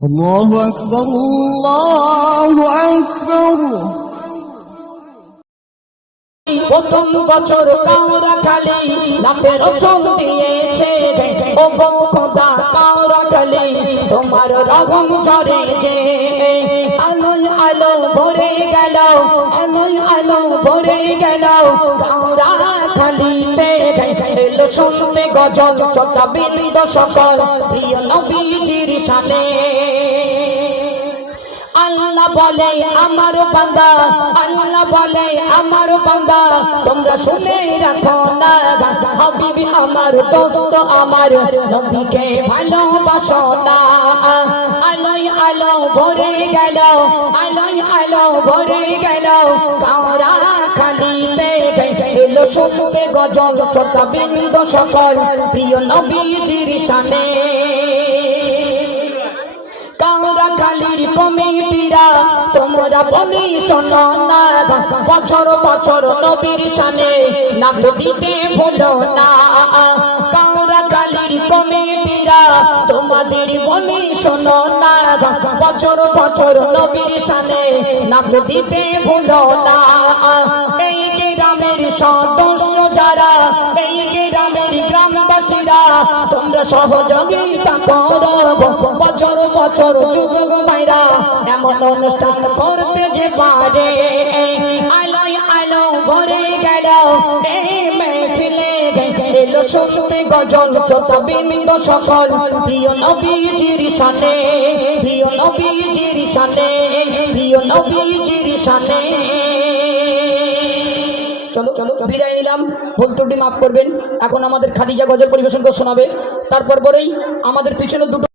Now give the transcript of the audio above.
الله أكبر الله أكبر প্রথম বছর কাউরা খালি লাখের রসম দিয়েছে ও গো খোদা কাউরা খালি তোমার রহম ঝরে যে আলো আলো ভরে গেল আলো আলো ভরে গেল কাউরা খালিতে এলো শুনতে গজল শ্রোতা বৃন্দ সকল প্রিয় নবীজির সামনে আল্লাহ বলে, আমার বান্দা, আল্লাহ বলে, আমার বান্দা, তোমরা শুনে রাখো না। হাবিবি আমার দোস্ত, আমার নবীকে ভালোবাসো না। আলোয় আলো ভরে গেল, আলোয় আলো ভরে গেল কারা খালিতে এলো শুনতে গজল শ্রোতা বৃন্দ সকল, প্রিয় নবীজির সামনে। কালির কমিটিরা তোমরা বলি শোনো না বছর বছর নবীর সামনে নাম দিতে ভুলো না। কাউরা কালির কমিটিরা তোমাদের বলি শোনো না বছর বছর নবীর সামনে নাম দিতে ভুলো না। সহযোগিতা করো বছর বছর যুবক ভাইরা এমন অনুষ্ঠান করতে যে পারে। আলোয় আলো ভরে গেল। এলো শুনতে গজল। শ্রোতা বিন্দ সকল, প্রিয় নবীজির সাথে প্রিয় নবীজির সাথে সাথে চলো চলো। বিদায় নিলাম। ভুল ত্রুটি মাফ করবেন। এখন আমাদের খাদিজা গজল পরিবেশন করে শোনাবে। তারপর পরেই আমাদের পিছনে দুটো